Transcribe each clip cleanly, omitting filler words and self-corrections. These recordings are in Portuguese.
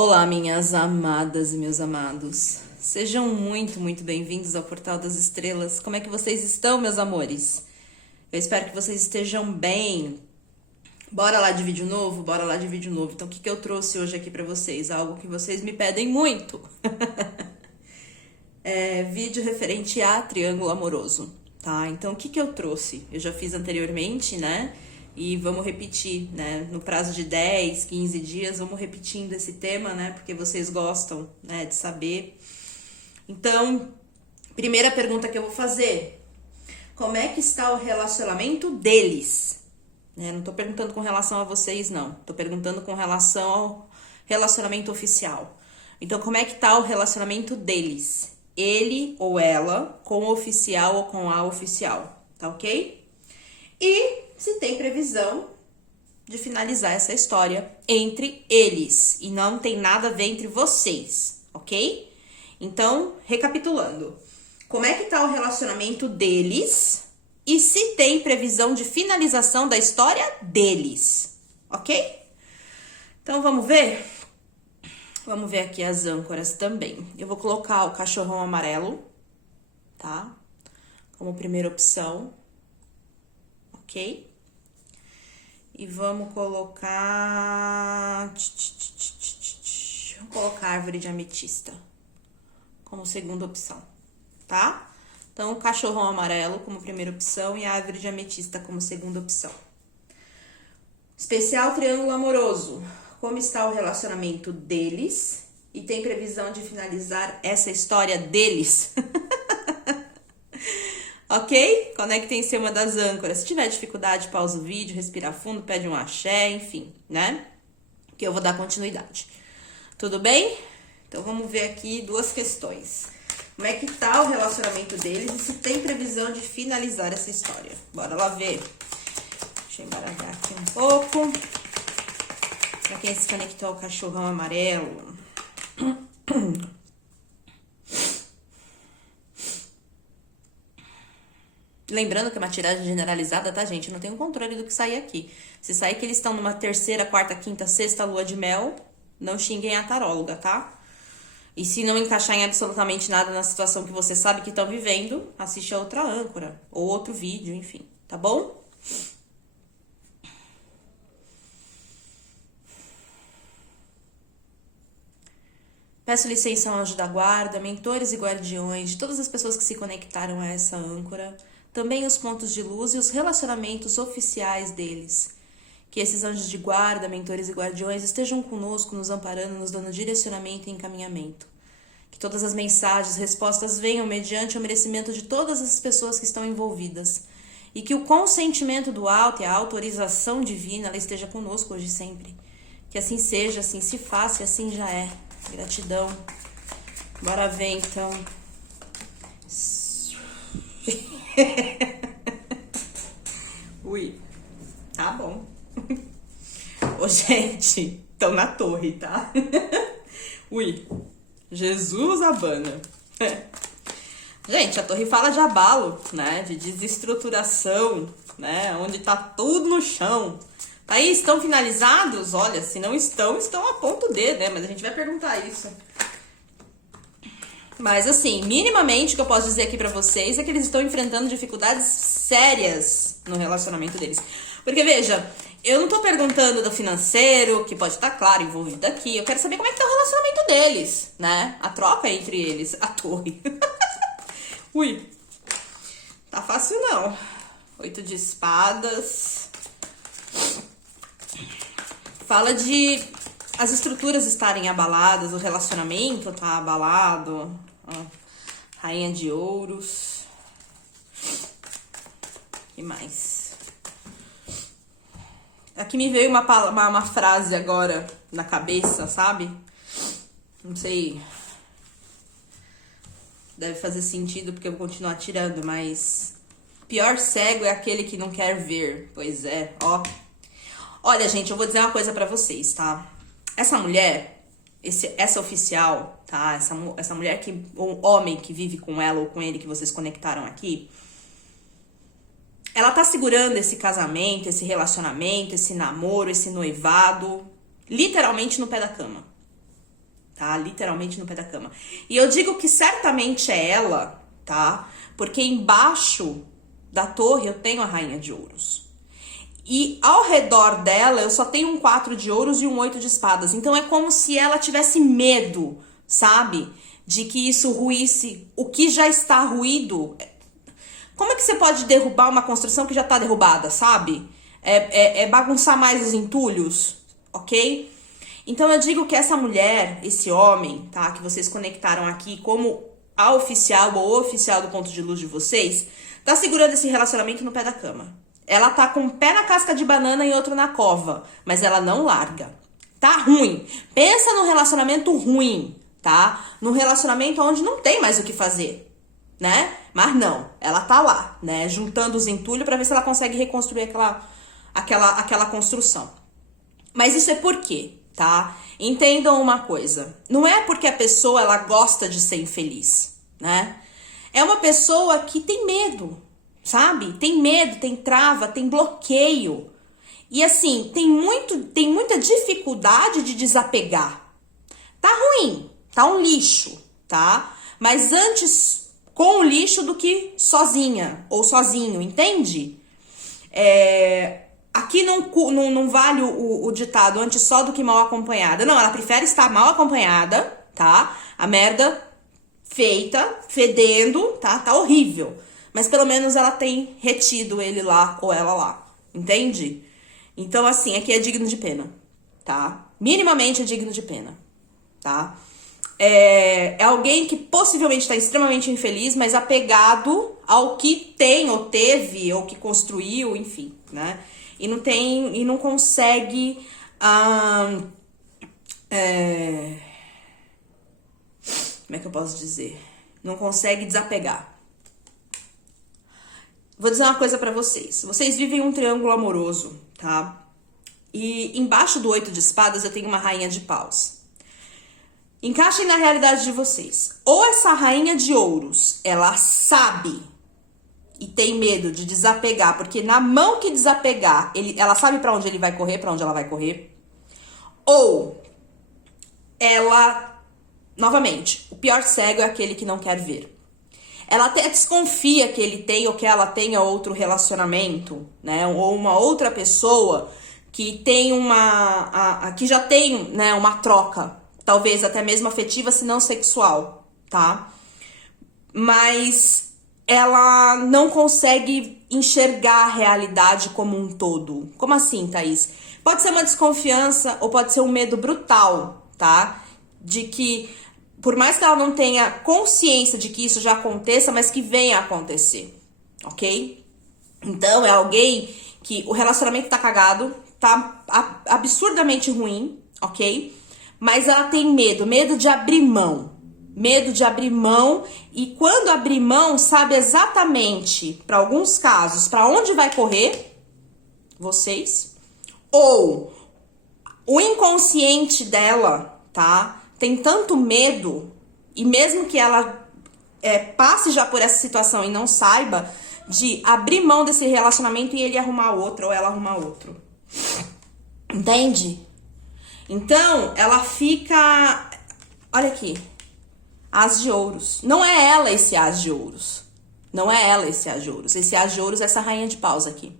Olá, minhas amadas e meus amados. Sejam muito bem-vindos ao Portal das Estrelas. Como é que vocês estão, meus amores? Eu espero que vocês estejam bem. Bora lá de vídeo novo? Bora lá de vídeo novo. Então, o que eu trouxe hoje aqui pra vocês? Algo que vocês me pedem muito. Vídeo referente a triângulo amoroso, tá? Então, o que eu trouxe? Eu já fiz anteriormente, né? E vamos repetir, né? No prazo de 10, 15 dias, vamos repetindo esse tema, né? Porque vocês gostam, né, de saber. Então, primeira pergunta que eu vou fazer. Como é que está o relacionamento deles? Não tô perguntando com relação a vocês, não. Tô perguntando com relação ao relacionamento oficial. Então, como é que tá o relacionamento deles? Ele ou ela com o oficial ou com a oficial, tá ok? E se tem previsão de finalizar essa história entre eles. E não tem nada a ver entre vocês, ok? Então, recapitulando. Como é que tá o relacionamento deles e se tem previsão de finalização da história deles, ok? Então, vamos ver? Vamos ver aqui as âncoras também. Eu vou colocar o cachorrão amarelo, tá? Como primeira opção, ok? E vamos colocar... Vou colocar a árvore de ametista como segunda opção, tá? Então, o cachorrão amarelo como primeira opção e a árvore de ametista como segunda opção. Especial triângulo amoroso. Como está o relacionamento deles? E tem previsão de finalizar essa história deles? Ok? Conectem em cima das âncoras. Se tiver dificuldade, pausa o vídeo, respira fundo, pede um axé, enfim, né? Que eu vou dar continuidade. Tudo bem? Então, vamos ver aqui duas questões. Como é que tá o relacionamento deles e se tem previsão de finalizar essa história? Bora lá ver. Deixa eu embaralhar aqui um pouco. Pra quem se conectou ao cachorrão amarelo. Lembrando que é uma tiragem generalizada, tá, gente? Eu não tenho controle do que sair aqui. Se sair que eles estão numa terceira, quarta, quinta, sexta lua de mel, não xinguem a taróloga, tá? E se não encaixar em absolutamente nada na situação que você sabe que estão vivendo, assiste a outra âncora, ou outro vídeo, enfim, tá bom? Peço licença ao anjo da guarda, mentores e guardiões, de todas as pessoas que se conectaram a essa âncora, também os pontos de luz e os relacionamentos oficiais deles. Que esses anjos de guarda, mentores e guardiões estejam conosco, nos amparando, nos dando direcionamento e encaminhamento. Que todas as mensagens, respostas venham mediante o merecimento de todas as pessoas que estão envolvidas. E que o consentimento do alto e a autorização divina ela esteja conosco hoje e sempre. Que assim seja, assim se faça e assim já é. Gratidão. Bora ver, então. Ui. Tá bom. Ô, gente. Estão na torre, tá? Ui. Jesus abana. Gente, a torre fala de abalo, né? De desestruturação, né? Onde tá tudo no chão. Aí, estão finalizados? Olha, se não estão, estão a ponto D, né? Mas a gente vai perguntar isso. Mas, assim, minimamente o que eu posso dizer aqui pra vocês é que eles estão enfrentando dificuldades sérias no relacionamento deles. Porque, veja, eu não tô perguntando do financeiro, que pode estar, claro, envolvido aqui. Eu quero saber como é que tá o relacionamento deles, né? A troca entre eles, a torre. Ui, tá fácil não. 8 de espadas... Fala de as estruturas estarem abaladas, o relacionamento tá abalado. Ó, Rainha de ouros. O que mais? Aqui me veio uma frase agora na cabeça, sabe? Não sei. Deve fazer sentido porque eu vou continuar tirando, mas... Pior cego é aquele que não quer ver. Pois é, ó. Olha, gente, eu vou dizer uma coisa pra vocês, tá? Essa mulher, essa oficial, tá? Essa mulher que... O homem que vive com ela ou com ele que vocês conectaram aqui... Ela tá segurando esse casamento, esse relacionamento, esse namoro, esse noivado... Literalmente no pé da cama. tá? Literalmente no pé da cama. E eu digo que certamente é ela, tá? Porque embaixo da torre eu tenho a rainha de ouros. E ao redor dela eu só tenho um 4 de ouros e um 8 de espadas. Então é como se ela tivesse medo, sabe? De que isso ruísse o que já está ruído. Como é que você pode derrubar uma construção que já está derrubada, sabe? É bagunçar mais os entulhos, ok? Então eu digo que essa mulher, esse homem, tá? Que vocês conectaram aqui como a oficial ou o oficial do ponto de luz de vocês, tá segurando esse relacionamento no pé da cama. Ela tá com um pé na casca de banana e outro na cova, mas ela não larga. Tá ruim. Pensa no relacionamento ruim, tá? No relacionamento onde não tem mais o que fazer, né? Mas não, ela tá lá, né? Juntando os entulhos pra ver se ela consegue reconstruir aquela construção. Mas isso é por quê, tá? Entendam uma coisa. Não é porque a pessoa, ela gosta de ser infeliz, né? É uma pessoa que tem medo, sabe? Tem medo, tem trava, tem bloqueio. E assim, tem muita dificuldade de desapegar. Tá ruim, tá um lixo, tá? Mas antes com o lixo do que sozinha ou sozinho, entende? Aqui não vale o ditado antes só do que mal acompanhada. Não, ela prefere estar mal acompanhada, tá? A merda feita, fedendo, tá? Tá horrível. Mas pelo menos ela tem retido ele lá ou ela lá, entende? Então, assim, aqui é digno de pena, tá? Minimamente é digno de pena, tá? É alguém que possivelmente está extremamente infeliz, mas apegado ao que tem ou teve ou que construiu, enfim, né? E não consegue como é que eu posso dizer? Não consegue desapegar. Vou dizer uma coisa pra vocês. Vocês vivem um triângulo amoroso, tá? E embaixo do 8 de espadas eu tenho uma rainha de paus. Encaixem na realidade de vocês. Ou essa rainha de ouros, ela sabe e tem medo de desapegar, porque na mão que desapegar, ela sabe pra onde ele vai correr, pra onde ela vai correr. Ou ela, novamente, o pior cego é aquele que não quer ver. Ela até desconfia que ele tem ou que ela tenha outro relacionamento, né? Ou uma outra pessoa que tem que já tem, né, uma troca, talvez até mesmo afetiva, se não sexual, tá? Mas ela não consegue enxergar a realidade como um todo. Como assim, Thaís? Pode ser uma desconfiança ou pode ser um medo brutal, tá? De que, por mais que ela não tenha consciência de que isso já aconteça, mas que venha a acontecer, ok? Então, é alguém que o relacionamento tá cagado, tá absurdamente ruim, ok? Mas ela tem medo de abrir mão. Medo de abrir mão, e quando abrir mão, sabe exatamente, para alguns casos, para onde vai correr, vocês, ou o inconsciente dela, tá? Tem tanto medo, e mesmo que ela passe já por essa situação e não saiba, de abrir mão desse relacionamento e ele arrumar outro, ou ela arrumar outro. Entende? Então, ela fica... Olha aqui. As de ouros. Não é ela esse as de ouros. Não é ela esse as de ouros. Esse as de ouros é essa rainha de paus aqui.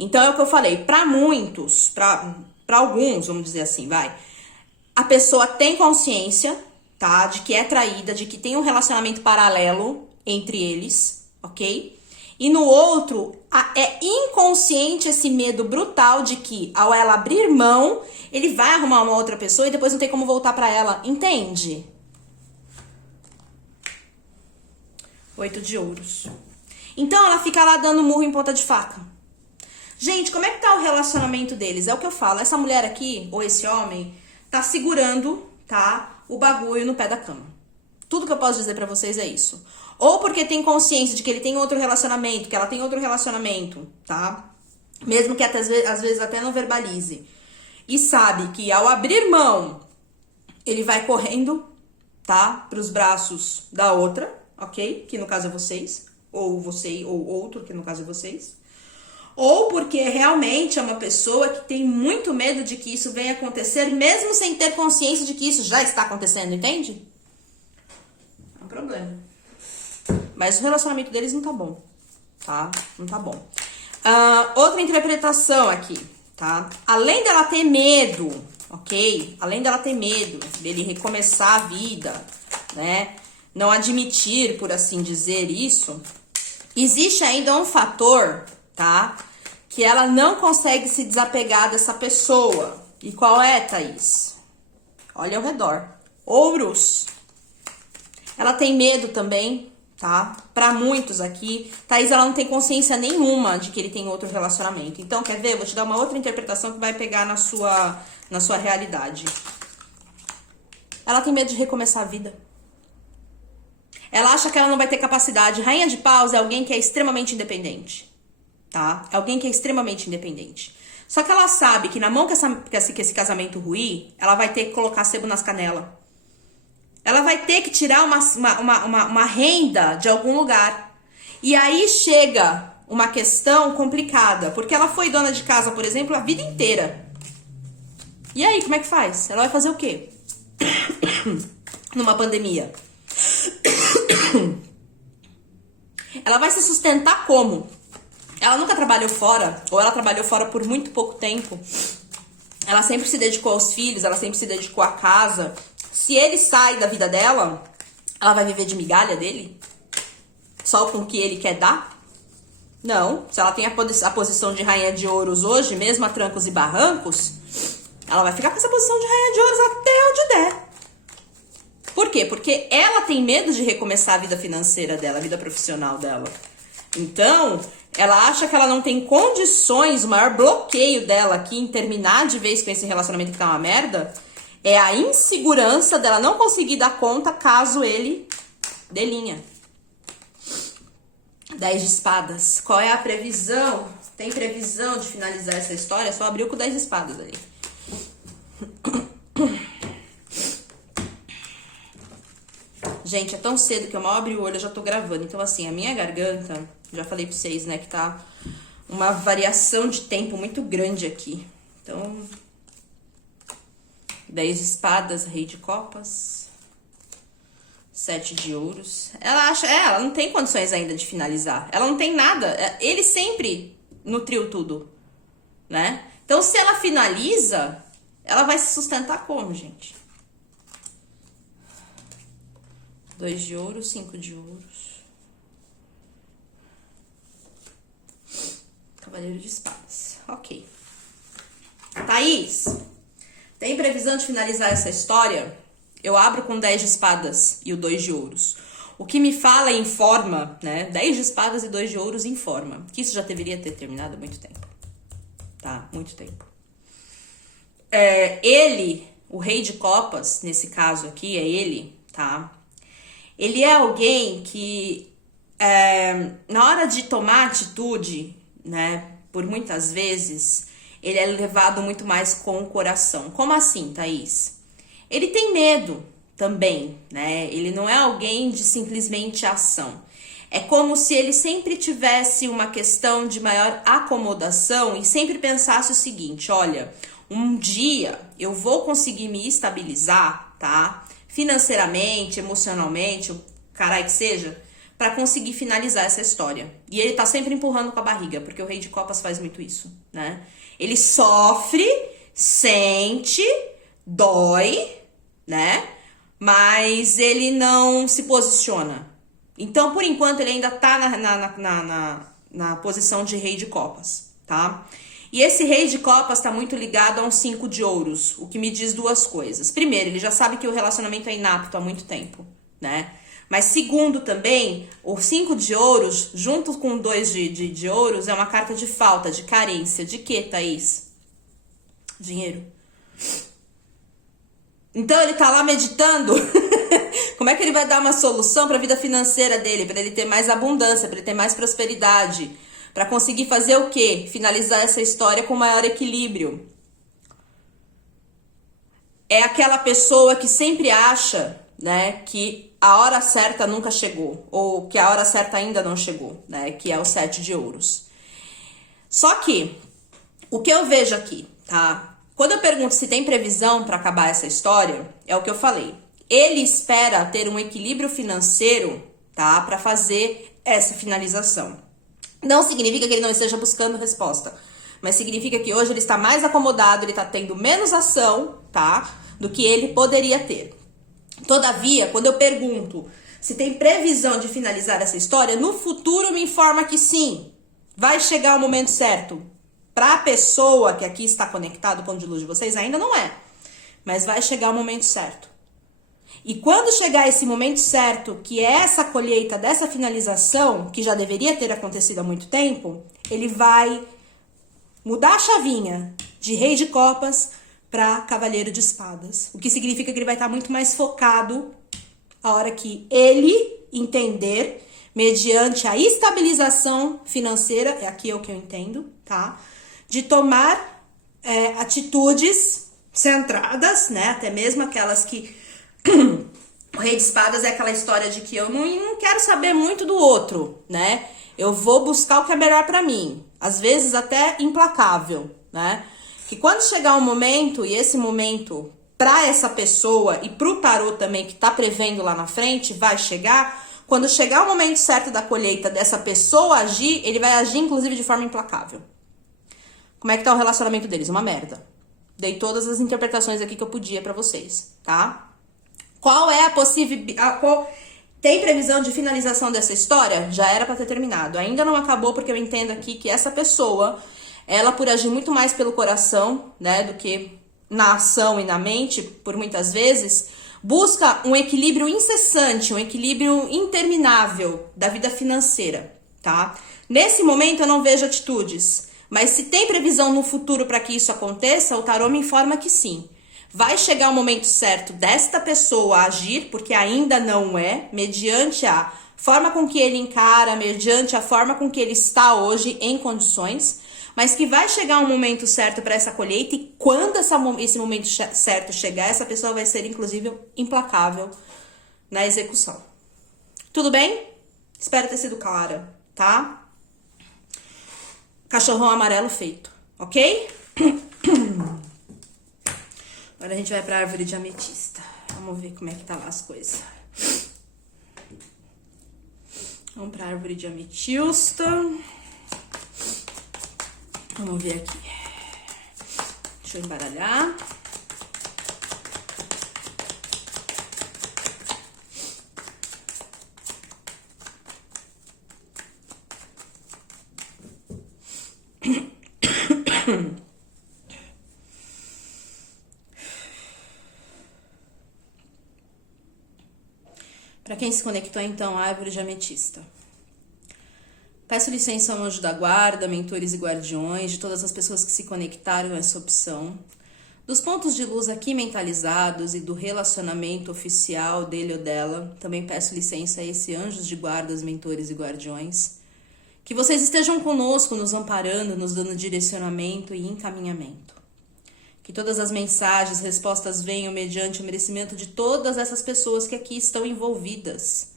Então, é o que eu falei. Pra muitos, pra alguns, vamos dizer assim, vai... A pessoa tem consciência, tá? De que é traída, de que tem um relacionamento paralelo entre eles, ok? E no outro, é inconsciente esse medo brutal de que, ao ela abrir mão, ele vai arrumar uma outra pessoa e depois não tem como voltar pra ela. Entende? 8 de ouros. Então, ela fica lá dando murro em ponta de faca. Gente, como é que tá o relacionamento deles? É o que eu falo. Essa mulher aqui, ou esse homem... tá segurando, tá, o bagulho no pé da cama. Tudo que eu posso dizer pra vocês é isso. Ou porque tem consciência de que ele tem outro relacionamento, que ela tem outro relacionamento, tá? Mesmo que até, às vezes até não verbalize. E sabe que ao abrir mão, ele vai correndo, tá, pros braços da outra, ok? Que no caso é vocês. Ou você, ou outro, que no caso é vocês. ou porque realmente é uma pessoa que tem muito medo de que isso venha acontecer, mesmo sem ter consciência de que isso já está acontecendo, entende? É um problema. Mas o relacionamento deles não tá bom, tá? Não tá bom. Outra interpretação aqui, tá? Além dela ter medo, ok? Além dela ter medo dele recomeçar a vida, né? Não admitir, por assim dizer, isso, existe ainda um fator, tá? Que ela não consegue se desapegar dessa pessoa. E qual é, Thaís? Olha ao redor. Ouros. Ela tem medo também, tá? Pra muitos aqui, Thaís, ela não tem consciência nenhuma de que ele tem outro relacionamento. Então, quer ver? Eu vou te dar uma outra interpretação que vai pegar na sua realidade. Ela tem medo de recomeçar a vida. Ela acha que ela não vai ter capacidade. Rainha de Paus é alguém que é extremamente independente, tá? É alguém que é extremamente independente. Só que ela sabe que na mão que esse casamento ruir, ela vai ter que colocar sebo nas canelas. Ela vai ter que tirar uma renda de algum lugar. E aí chega uma questão complicada, porque ela foi dona de casa, por exemplo, a vida inteira. E aí, como é que faz? Ela vai fazer o quê? Numa pandemia. Ela vai se sustentar como? Ela nunca trabalhou fora, ou ela trabalhou fora por muito pouco tempo. Ela sempre se dedicou aos filhos, ela sempre se dedicou à casa. Se ele sai da vida dela, ela vai viver de migalha dele? Só com o que ele quer dar? Não. Se ela tem a posição de rainha de ouros hoje, mesmo a trancos e barrancos, ela vai ficar com essa posição de rainha de ouros até onde der. Por quê? Porque ela tem medo de recomeçar a vida financeira dela, a vida profissional dela. Então, ela acha que ela não tem condições, o maior bloqueio dela aqui em terminar de vez com esse relacionamento que tá uma merda, é a insegurança dela não conseguir dar conta caso ele dê linha. 10 de espadas. Qual é a previsão? Tem previsão de finalizar essa história? Só abriu com 10 de espadas ali. Gente, é tão cedo que eu mal abri o olho, eu já tô gravando. Então, assim, a minha garganta, já falei pra vocês, né, que tá uma variação de tempo muito grande aqui. Então, 10 de espadas, rei de copas, 7 de ouros. Ela acha, ela não tem condições ainda de finalizar. Ela não tem nada. Ele sempre nutriu tudo, né? Então, se ela finaliza, ela vai se sustentar como, gente? 2 de ouros, 5 de ouros. Cavaleiro de espadas. Ok. Thaís, tem previsão de finalizar essa história? Eu abro com 10 de espadas e o 2 de ouros. O que me fala e informa, né? 10 de espadas e 2 de ouros informa que isso já deveria ter terminado há muito tempo. Tá? Muito tempo. Ele, o rei de copas, nesse caso aqui, é ele, tá? Ele é alguém que, na hora de tomar atitude, né, por muitas vezes, ele é levado muito mais com o coração. Como assim, Thaís? Ele tem medo também, né? Ele não é alguém de simplesmente ação. É como se ele sempre tivesse uma questão de maior acomodação e sempre pensasse o seguinte, olha, um dia eu vou conseguir me estabilizar, tá? Financeiramente, emocionalmente, o caralho que seja, pra conseguir finalizar essa história. E ele tá sempre empurrando com a barriga, porque o rei de copas faz muito isso, né? Ele sofre, sente, dói, né? Mas ele não se posiciona. Então, por enquanto, ele ainda tá na posição de rei de copas, tá? E esse rei de copas tá muito ligado a um 5 de ouros, o que me diz duas coisas. Primeiro, ele já sabe que o relacionamento é inapto há muito tempo, né? Mas segundo também, o 5 de ouros, junto com o 2 de ouros, é uma carta de falta, de carência. De quê, Thaís? Dinheiro. Então ele tá lá meditando. Como é que ele vai dar uma solução para a vida financeira dele, para ele ter mais abundância, para ele ter mais prosperidade, para conseguir fazer o quê? Finalizar essa história com maior equilíbrio. É aquela pessoa que sempre acha, né, que a hora certa nunca chegou, ou que a hora certa ainda não chegou, né, que é o 7 de ouros. Só que, o que eu vejo aqui, tá? Quando eu pergunto se tem previsão para acabar essa história, é o que eu falei. Ele espera ter um equilíbrio financeiro, tá? Para fazer essa finalização. Não significa que ele não esteja buscando resposta, mas significa que hoje ele está mais acomodado, ele está tendo menos ação, tá? Do que ele poderia ter. Todavia, quando eu pergunto se tem previsão de finalizar essa história, no futuro me informa que sim, vai chegar o momento certo. Para a pessoa que aqui está conectada, o ponto de luz de vocês, ainda não é, mas vai chegar o momento certo. E quando chegar esse momento certo, que é essa colheita dessa finalização, que já deveria ter acontecido há muito tempo, ele vai mudar a chavinha de Rei de Copas para Cavaleiro de Espadas. O que significa que ele vai estar muito mais focado a hora que ele entender, mediante a estabilização financeira, é aqui o que eu entendo, tá? De tomar atitudes centradas, né? Até mesmo aquelas que... O Rei de Espadas é aquela história de que eu não quero saber muito do outro, né? Eu vou buscar o que é melhor pra mim. Às vezes até implacável, né? Que quando chegar um momento, e esse momento pra essa pessoa e pro tarô também que tá prevendo lá na frente, vai chegar. Quando chegar o momento certo da colheita dessa pessoa agir, ele vai agir inclusive de forma implacável. Como é que tá o relacionamento deles? Uma merda. Dei todas as interpretações aqui que eu podia pra vocês, tá? Qual é a possível... Tem previsão de finalização dessa história? Já era pra ter terminado. Ainda não acabou porque eu entendo aqui que essa pessoa, ela por agir muito mais pelo coração, né, do que na ação e na mente, por muitas vezes, busca um equilíbrio incessante, um equilíbrio interminável da vida financeira, tá? Nesse momento eu não vejo atitudes, mas se tem previsão no futuro para que isso aconteça, o tarô me informa que sim. Vai chegar o momento certo desta pessoa agir, porque ainda não é, mediante a forma com que ele encara, mediante a forma com que ele está hoje em condições, mas que vai chegar um momento certo para essa colheita e quando esse momento certo chegar, essa pessoa vai ser, inclusive, implacável na execução. Tudo bem? Espero ter sido clara, tá? Cachorrão amarelo feito, ok? Agora a gente vai pra árvore de ametista. Vamos ver como é que tá lá as coisas. Vamos pra árvore de ametista. Vamos ver aqui. Deixa eu embaralhar. Para quem se conectou, então, à árvore de ametista. Peço licença ao anjo da guarda, mentores e guardiões, de todas as pessoas que se conectaram a essa opção, dos pontos de luz aqui mentalizados e do relacionamento oficial dele ou dela. Também peço licença a esse anjos de guardas, mentores e guardiões. Que vocês estejam conosco, nos amparando, nos dando direcionamento e encaminhamento. Que todas as mensagens, respostas venham mediante o merecimento de todas essas pessoas que aqui estão envolvidas.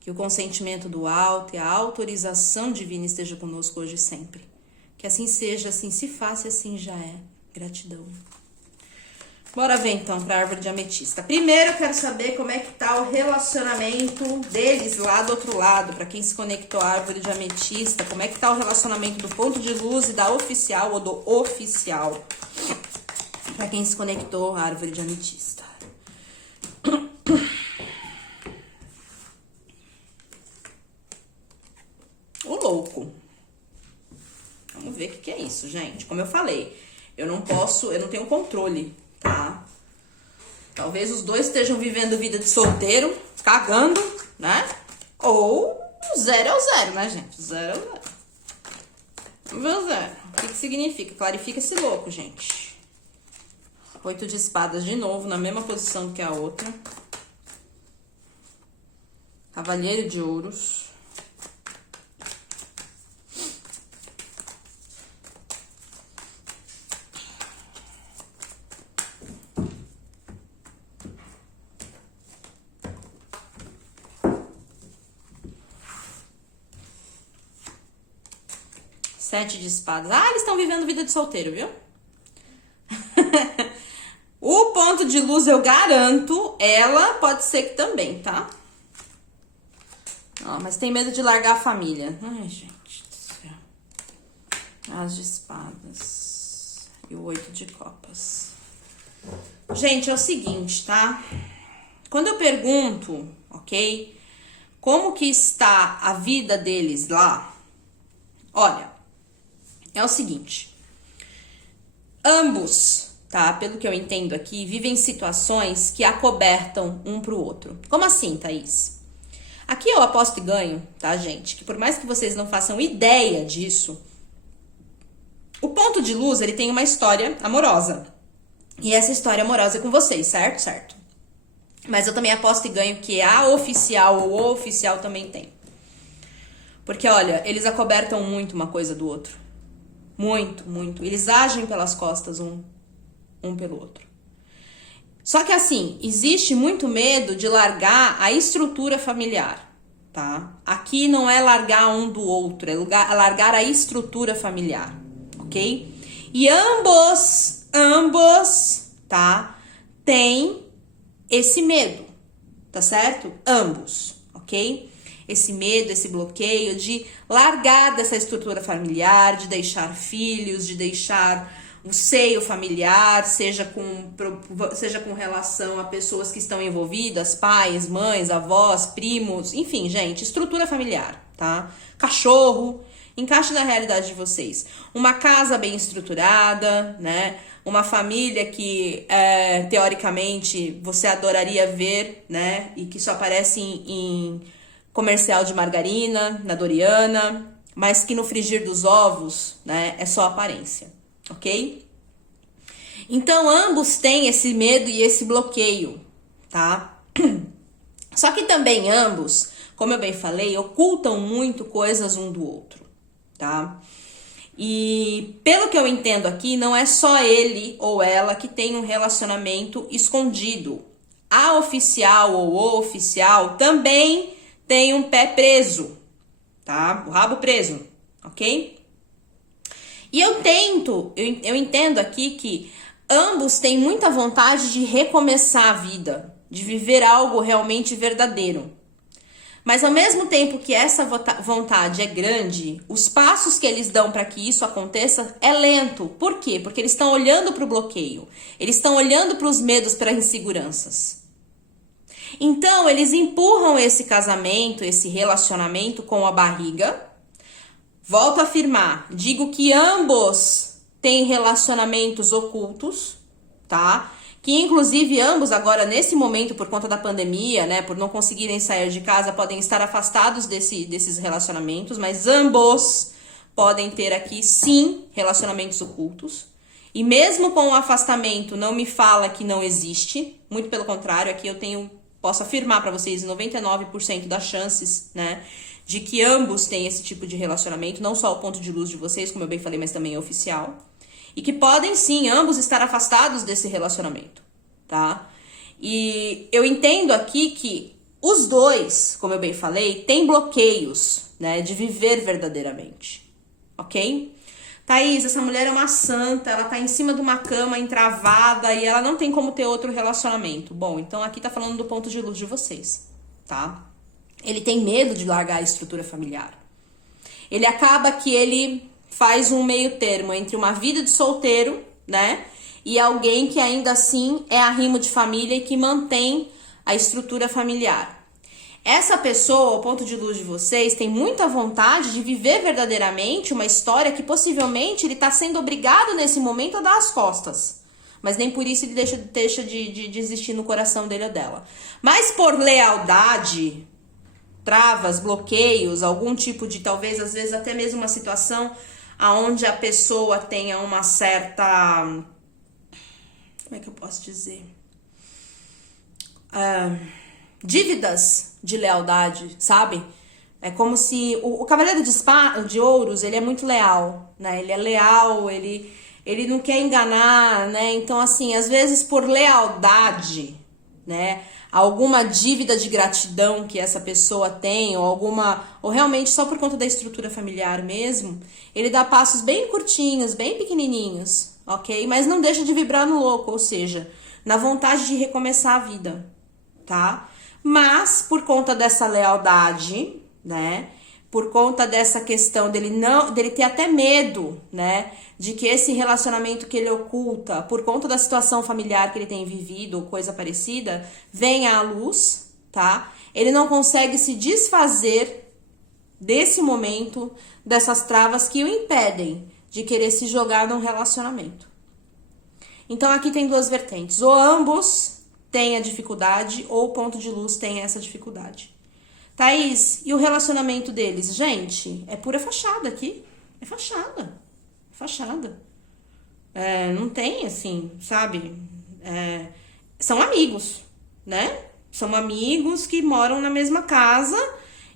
Que o consentimento do alto e a autorização divina esteja conosco hoje e sempre. Que assim seja, assim se faça e assim já é. Gratidão. Bora ver então para a árvore de ametista. Primeiro eu quero saber como é que tá o relacionamento deles lá do outro lado. Para quem se conectou à árvore de ametista, como é que tá o relacionamento do ponto de luz e da oficial ou do oficial. Para quem se conectou à árvore de ametista. O louco. Vamos ver o que é isso, gente. Como eu falei, eu não tenho controle, tá? Talvez os dois estejam vivendo vida de solteiro, cagando, né? Ou zero é o zero, né, gente? Zero é o zero. Vamos ver o zero. O que significa? Clarifica esse louco, gente. 8 de espadas de novo, na mesma posição que a outra. Cavaleiro de ouros. 7 de espadas. Ah, eles estão vivendo vida de solteiro, viu? O ponto de luz, eu garanto, ela pode ser que também, tá? Ó, mas tem medo de largar a família. Ai, gente do céu. As de espadas. E o 8 de copas. Gente, é o seguinte, tá? Quando eu pergunto, ok? Como que está a vida deles lá? Olha, é o seguinte. Ambos, tá? Pelo que eu entendo aqui, vivem situações que acobertam um pro outro. Como assim, Thaís? Aqui eu aposto e ganho, tá, gente? Que por mais que vocês não façam ideia disso, o ponto de luz, ele tem uma história amorosa. E essa história amorosa é com vocês, certo? Certo. Mas eu também aposto e ganho que a oficial ou o oficial também tem. Porque, olha, eles acobertam muito uma coisa do outro. Muito, muito. Eles agem pelas costas um pelo outro. Só que assim, existe muito medo de largar a estrutura familiar, tá? Aqui não é largar um do outro, é largar a estrutura familiar, ok? E ambos, tá? Tem esse medo, tá certo? Ambos, ok? Esse medo, esse bloqueio de largar dessa estrutura familiar, de deixar filhos, de deixar o seio familiar, seja com relação a pessoas que estão envolvidas, pais, mães, avós, primos, enfim, gente, estrutura familiar, tá? Cachorro, encaixe na realidade de vocês. Uma casa bem estruturada, né? Uma família que, teoricamente, você adoraria ver, né? E que só aparece em comercial de margarina, na Doriana, mas que no frigir dos ovos, né, é só aparência, ok? Então, ambos têm esse medo e esse bloqueio, tá? Só que também ambos, como eu bem falei, ocultam muito coisas um do outro, tá? E pelo que eu entendo aqui, não é só ele ou ela que tem um relacionamento escondido. A oficial ou o oficial também tem um pé preso, tá? O rabo preso, ok? E eu entendo aqui que ambos têm muita vontade de recomeçar a vida, de viver algo realmente verdadeiro. Mas ao mesmo tempo que essa vontade é grande, os passos que eles dão para que isso aconteça é lento. Por quê? Porque eles estão olhando para o bloqueio, eles estão olhando para os medos, para as inseguranças. Então, eles empurram esse casamento, esse relacionamento com a barriga. Volto a afirmar, digo que ambos têm relacionamentos ocultos, tá? Que inclusive ambos agora, nesse momento, por conta da pandemia, né, por não conseguirem sair de casa, podem estar afastados desses relacionamentos, mas ambos podem ter aqui, sim, relacionamentos ocultos. E mesmo com o afastamento, não me fala que não existe, muito pelo contrário, aqui posso afirmar para vocês 99% das chances, né, de que ambos têm esse tipo de relacionamento, não só o ponto de luz de vocês, como eu bem falei, mas também é oficial. E que podem, sim, ambos estar afastados desse relacionamento, tá? E eu entendo aqui que os dois, como eu bem falei, têm bloqueios, né, de viver verdadeiramente, ok? Thaís, essa mulher é uma santa, ela tá em cima de uma cama entravada e ela não tem como ter outro relacionamento. Bom, então aqui tá falando do ponto de luz de vocês, tá? Ele tem medo de largar a estrutura familiar. Ele acaba que ele faz um meio termo entre uma vida de solteiro, né? E alguém que ainda assim é arrimo de família e que mantém a estrutura familiar. Essa pessoa, o ponto de luz de vocês, tem muita vontade de viver verdadeiramente uma história que possivelmente ele está sendo obrigado nesse momento a dar as costas. Mas nem por isso ele deixa de existir no coração dele ou dela. Mas por lealdade, travas, bloqueios, algum tipo de, talvez, às vezes até mesmo uma situação onde a pessoa tenha uma certa... Como é que eu posso dizer? Dívidas de lealdade, sabe? É como se o Cavaleiro de Ouros, ele é muito leal, né? Ele é leal, ele não quer enganar, né? Então, assim, às vezes por lealdade, né? Alguma dívida de gratidão que essa pessoa tem, ou realmente só por conta da estrutura familiar mesmo, ele dá passos bem curtinhos, bem pequenininhos, ok? Mas não deixa de vibrar no louco, ou seja, na vontade de recomeçar a vida, tá? Mas por conta dessa lealdade, né? Por conta dessa questão dele ter até medo, né, de que esse relacionamento que ele oculta, por conta da situação familiar que ele tem vivido, ou coisa parecida, venha à luz, tá? Ele não consegue se desfazer desse momento, dessas travas que o impedem de querer se jogar num relacionamento. Então aqui tem duas vertentes, ou ambos têm a dificuldade, ou o ponto de luz tem essa dificuldade. Thaís, e o relacionamento deles? Gente, é pura fachada aqui. É fachada. Fachada. Não tem, assim, sabe? São amigos, né? São amigos que moram na mesma casa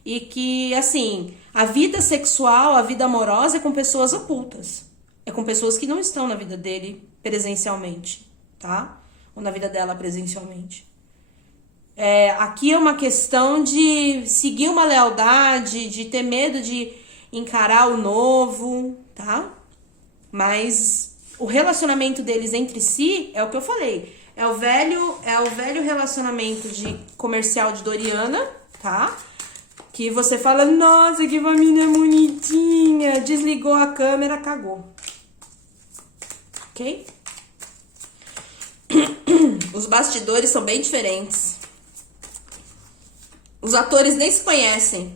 e que, assim, a vida sexual, a vida amorosa é com pessoas ocultas. É com pessoas que não estão na vida dele presencialmente, tá? Ou na vida dela presencialmente. Aqui é uma questão de seguir uma lealdade, de ter medo de encarar o novo, tá? Mas o relacionamento deles entre si é o que eu falei. É o velho relacionamento de comercial de Doriana, tá? Que você fala, nossa, que família bonitinha. Desligou a câmera, cagou. Ok? Os bastidores são bem diferentes. Os atores nem se conhecem.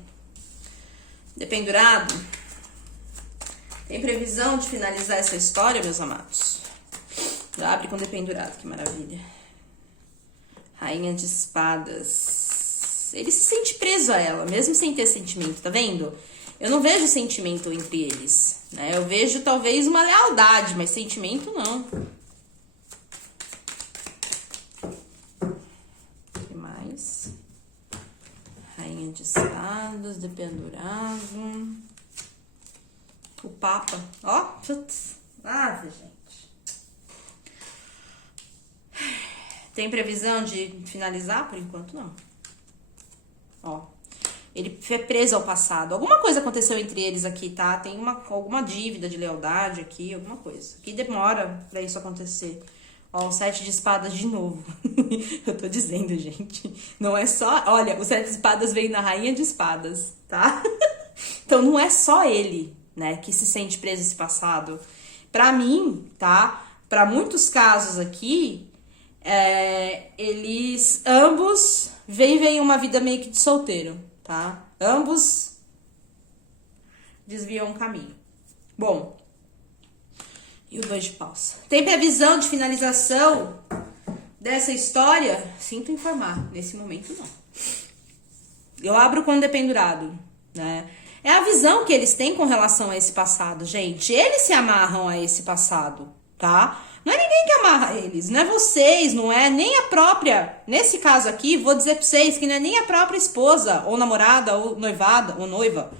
Dependurado. Tem previsão de finalizar essa história, meus amados? Já abre com dependurado, que maravilha. Rainha de espadas. Ele se sente preso a ela, mesmo sem ter sentimento, tá vendo? Eu não vejo sentimento entre eles, né? Eu vejo talvez uma lealdade, mas sentimento não. O que mais? Rainha de espadas, dependurado. O Papa. Ó, putz. Ah, gente. Tem previsão de finalizar? Por enquanto, não. Ó. Ele foi preso ao passado. Alguma coisa aconteceu entre eles aqui, tá? Tem alguma dívida de lealdade aqui, alguma coisa. Que demora pra isso acontecer. Ó, o 7 de espadas de novo. Eu tô dizendo, gente. Não é só... Olha, o 7 de espadas veio na rainha de espadas, tá? Então, não é só ele, né, que se sente preso esse passado. Pra mim, tá? Pra muitos casos aqui, eles ambos vivem uma vida meio que de solteiro, tá? Ambos desviam o caminho. Bom... E o 2 de paus. Tem previsão de finalização dessa história? Sinto informar. Nesse momento, não. Eu abro com dependurado, né? É a visão que eles têm com relação a esse passado, gente. Eles se amarram a esse passado, tá? Não é ninguém que amarra eles. Não é vocês, não é nem a própria... Nesse caso aqui, vou dizer pra vocês que não é nem a própria esposa, ou namorada, ou noivada, ou noiva,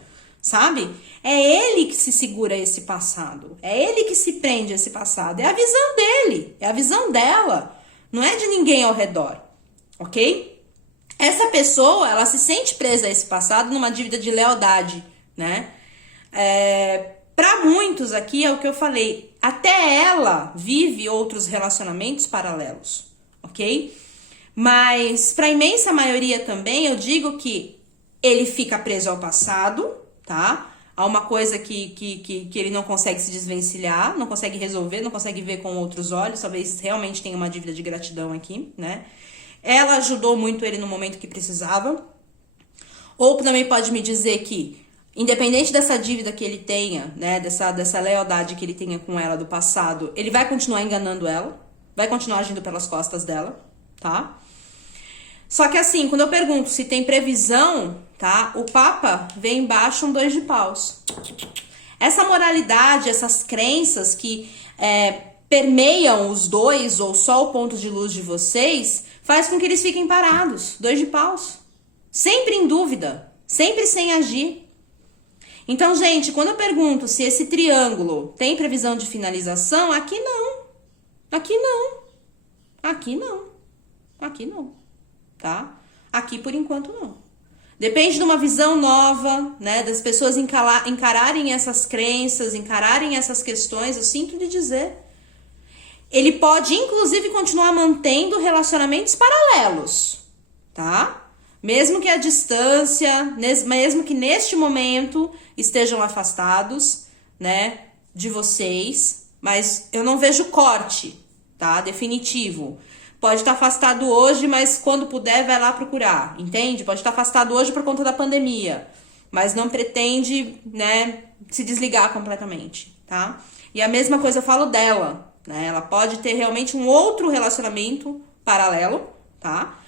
sabe? É ele que se segura esse passado. É ele que se prende a esse passado. É a visão dele. É a visão dela. Não é de ninguém ao redor. Ok? Essa pessoa, ela se sente presa a esse passado numa dívida de lealdade, né? Para muitos aqui é o que eu falei. Até ela vive outros relacionamentos paralelos. Ok? Mas para a imensa maioria também, eu digo que ele fica preso ao passado, tá? Há uma coisa que ele não consegue se desvencilhar, não consegue resolver, não consegue ver com outros olhos, talvez realmente tenha uma dívida de gratidão aqui, né? Ela ajudou muito ele no momento que precisava. Ou também pode me dizer que, independente dessa dívida que ele tenha, né, dessa lealdade que ele tenha com ela do passado, ele vai continuar enganando ela, vai continuar agindo pelas costas dela, tá? Só que assim, quando eu pergunto se tem previsão, tá? O Papa vem embaixo um 2 de paus. Essa moralidade, essas crenças que permeiam os dois ou só o ponto de luz de vocês, faz com que eles fiquem parados. 2 de paus. Sempre em dúvida, sempre sem agir. Então, gente, quando eu pergunto se esse triângulo tem previsão de finalização, aqui não. Aqui não. Aqui não. Aqui não. tá? Aqui, por enquanto, não. Depende de uma visão nova, né? Das pessoas encararem essas crenças, encararem essas questões, eu sinto de dizer. Ele pode, inclusive, continuar mantendo relacionamentos paralelos, tá? Mesmo que a distância, mesmo que neste momento estejam afastados, né, de vocês, mas eu não vejo corte, tá? Definitivo. Pode estar afastado hoje, mas quando puder vai lá procurar, entende? Pode estar afastado hoje por conta da pandemia, mas não pretende, né, se desligar completamente, tá? E a mesma coisa eu falo dela, né? Ela pode ter realmente um outro relacionamento paralelo, tá?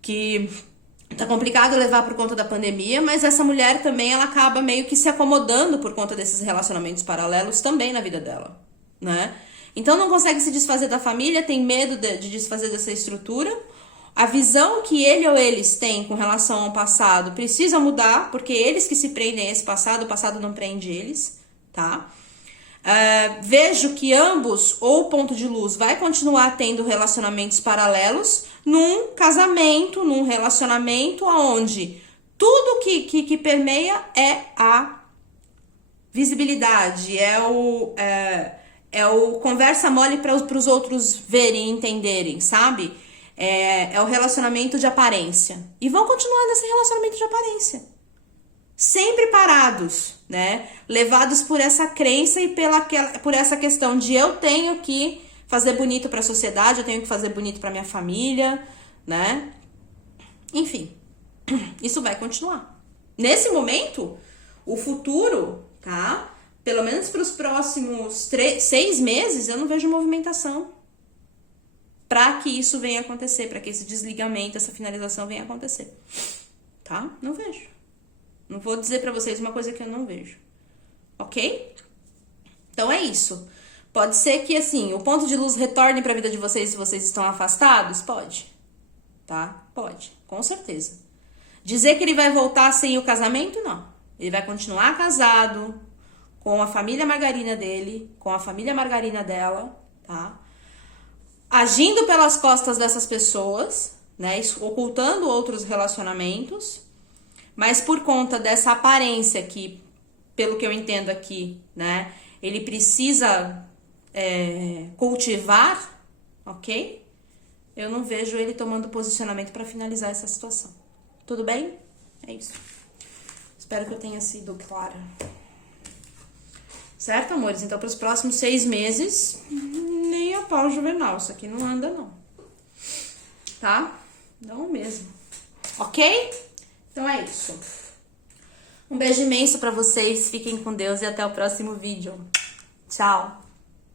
Que tá complicado levar por conta da pandemia, mas essa mulher também, ela acaba meio que se acomodando por conta desses relacionamentos paralelos também na vida dela, né? Então não consegue se desfazer da família, tem medo de desfazer dessa estrutura. A visão que ele ou eles têm com relação ao passado precisa mudar, porque eles que se prendem a esse passado, o passado não prende eles, tá? Vejo que ambos, ou o ponto de luz, vai continuar tendo relacionamentos paralelos num casamento, num relacionamento onde tudo que permeia é a visibilidade, é o conversa mole para os outros verem e entenderem, sabe? É o relacionamento de aparência. E vão continuar nesse relacionamento de aparência. Sempre parados, né? Levados por essa crença e por essa questão de eu tenho que fazer bonito para a sociedade, eu tenho que fazer bonito para minha família, né? Enfim, isso vai continuar. Nesse momento, o futuro, tá? Pelo menos para os próximos 6 meses, eu não vejo movimentação para que isso venha acontecer, para que esse desligamento, essa finalização venha acontecer, tá? Não vejo. Não vou dizer pra vocês uma coisa que eu não vejo, ok? Então é isso. Pode ser que, assim, o ponto de luz retorne pra vida de vocês se vocês estão afastados? Pode, tá? Pode, com certeza. Dizer que ele vai voltar sem o casamento? Não. Ele vai continuar casado com a família margarina dele, com a família margarina dela, tá? Agindo pelas costas dessas pessoas, né? Ocultando outros relacionamentos. Mas por conta dessa aparência que, pelo que eu entendo aqui, né, ele precisa cultivar, ok? Eu não vejo ele tomando posicionamento para finalizar essa situação. Tudo bem? É isso. Espero que eu tenha sido clara. Certo, amores? Então, para os próximos 6 meses, nem a pau juvenal. Isso aqui não anda, não. Tá? Não mesmo. Ok? Então é isso. Um beijo imenso pra vocês. Fiquem com Deus e até o próximo vídeo. Tchau!